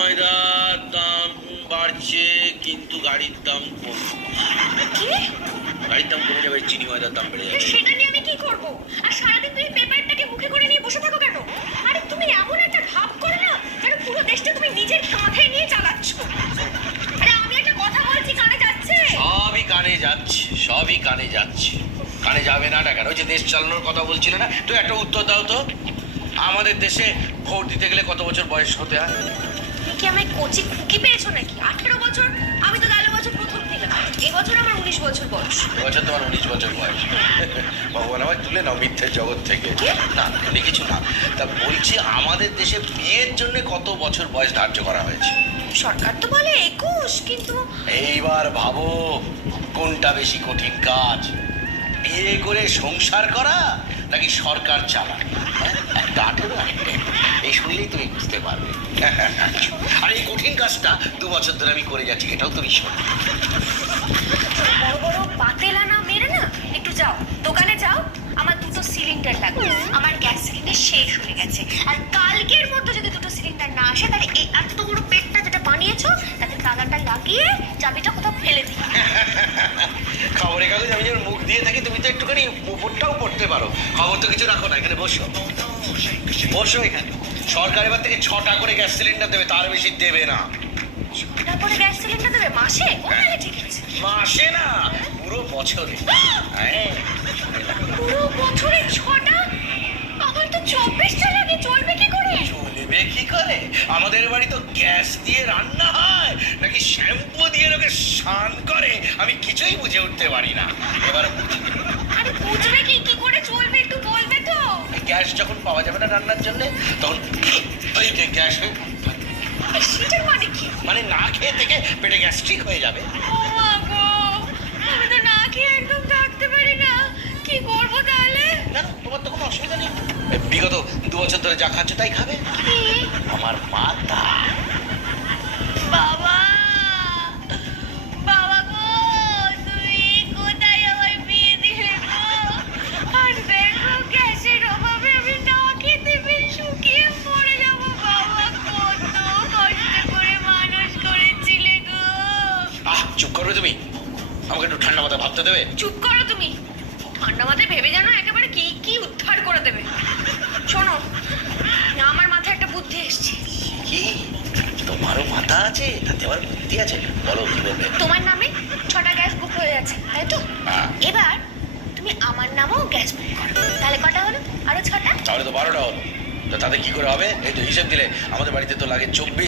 ময়দার দাম বাড়ছে কিন্তু গাড়ির দাম কমছে। কি? গাড়ির দাম কমে যাবে, চিনি ময়দার দাম বেড়ে যাবে। সেটা নিয়ে আমি কি করব? আর সারাদিন তুমি পেপারটাকে মুখে করে নিয়ে বসে থাকো কেন? আরে তুমি এমন একটা ভাব করে না যেন পুরো দেশটা তুমি নিজের কাঁধে নিয়ে চালাচ্ছ। আরে আমি একটা কথা বলছি, কানে যাচ্ছে? সবই কানে যাচ্ছে, সবই কানে যাচ্ছে। কানে যাবে না কেন? ওই যে দেশ চালানোর কথা বলছিলে না, তো একটা উত্তর দাও তো। আমাদের দেশে ভোট দিতে গেলে কত বছর বয়স হতে হয়? তুমি কি আমায় কোচি খুকি পেয়েছো নাকি? 18 বছর? আমি তো গেল বছর প্রথম দিলাম, এই বছর আমার 19 বছর বয়স। এবছর তোমার 19 বছর বয়স। ভগবান আমায় তুলে নাও মিথ্যের জগৎ থেকে। না এমনি কিছু না, তা বলছি আমাদের দেশে বিয়ের জন্য কত বছর বয়স ধার্য করা হয়েছে? সরকার তো বলে 21, কিন্তু এইবার ভাবো কোনটা বেশি কঠিন কাজ, বিয়ে করে সংসার করা নাকি সরকার চালানো? একটা 18 এই শুনলেই তুমি বুঝতে পারবে। আর এই কঠিন কাজটা 2 বছর ধরে আমি করে যাচ্ছি, এটাও তুমি শোনো। বড় বড় বাতেলা না মেরে না একটু যাও, দোকানে যাও, আমার 2টো সিলিন্ডার লাগবে। আমার গ্যাস সিলিন্ডার শেষ হয়ে গেছে, আর কালকের মধ্যে যদি 2টো সিলিন্ডার না আসে তাহলে এই এত বড় পেটটা যেটা বানিয়েছো তাতে তালাটা লাগিয়ে চাবিটা কোথাও ফেলে দিই। খবরের কাগজ আমি যখন মুখ দিয়ে থাকি তুমি তো একটুখানি উপরটাও পড়তে পারো। খবর তো কিছু রাখো না, এখানে বসো বসো এখানে। সরকার এবার থেকে 6টা করে গ্যাস সিলিন্ডার দেবে, তার বেশি দেবে না। তারপরে গ্যাস সিলিন্ডার দেবে মাসে? ও তাহলে ঠিক আছে। মাসে না, পুরো বছরে। হ্যাঁ, পুরো বছরে 6টা? আমার তো 24টা লাগে, চলবে কি করে? চলবে কি করে? আমাদের বাড়ি তো গ্যাস দিয়ে রান্না হয় নাকি শ্যাম্পু দিয়ে লোকে স্নান করে আমি কিছুই বুঝে উঠতে পারি না। এবার আরে বুঝবে কি, কি করে চলবে একটু বলবে তো? গ্যাস যখন পাওয়া যাবে না রান্নার জন্য তখন ওই যে গ্যাস সেটার মানে কি? মানে না খেয়ে থেকে পেটে গ্যাস্ট্রিক হয়ে যাবে। ও মা গো, আমি তো না খেয়ে একদম থাকতে পারি না, কি করবো তাহলে? না না, তোমার তো কোনো অসুবিধা নেই। বিগত 2 বছর ধরে যা খাচ্ছ তাই খাবে। কি? আমার মাথা। বাবা, বাবা গো, তুমি কোথায় আমায় বিয়ে দিলে গো? আর দেখো গ্যাসের অভাবে আমি না খেতে পেয়ে শুকিয়ে মরে যাবো। বাবা কত কষ্ট করে মানুষ করেছিলে গো। চুপ করবে তুমি? আমাকে একটু ঠান্ডা মাথায় ভাবতে দেবে? চুপ করো তুমি, ঠান্ডা মাথায় ভেবে জানো একেবারে কি কি উদ্ধার করে দেবে। শোনো, আমার মাথায় একটা বুদ্ধি এসছে। কি? তোমারও মাথা আছে, তাতে আবার বুদ্ধি আছে? বলো কি বলবে? তোমার নামে 6টা গ্যাস বুক হয়ে আছে, তাই তো? হ্যাঁ। এবার তুমি আমার নামেও গ্যাস বুক করো, তাহলে কটা হলো? আরো 6টা। তাহলে তো 12টা হলো। তো তাতে কি করে হবে? এই তো হিসেব দিলে আমাদের বাড়িতে তো লাগে 24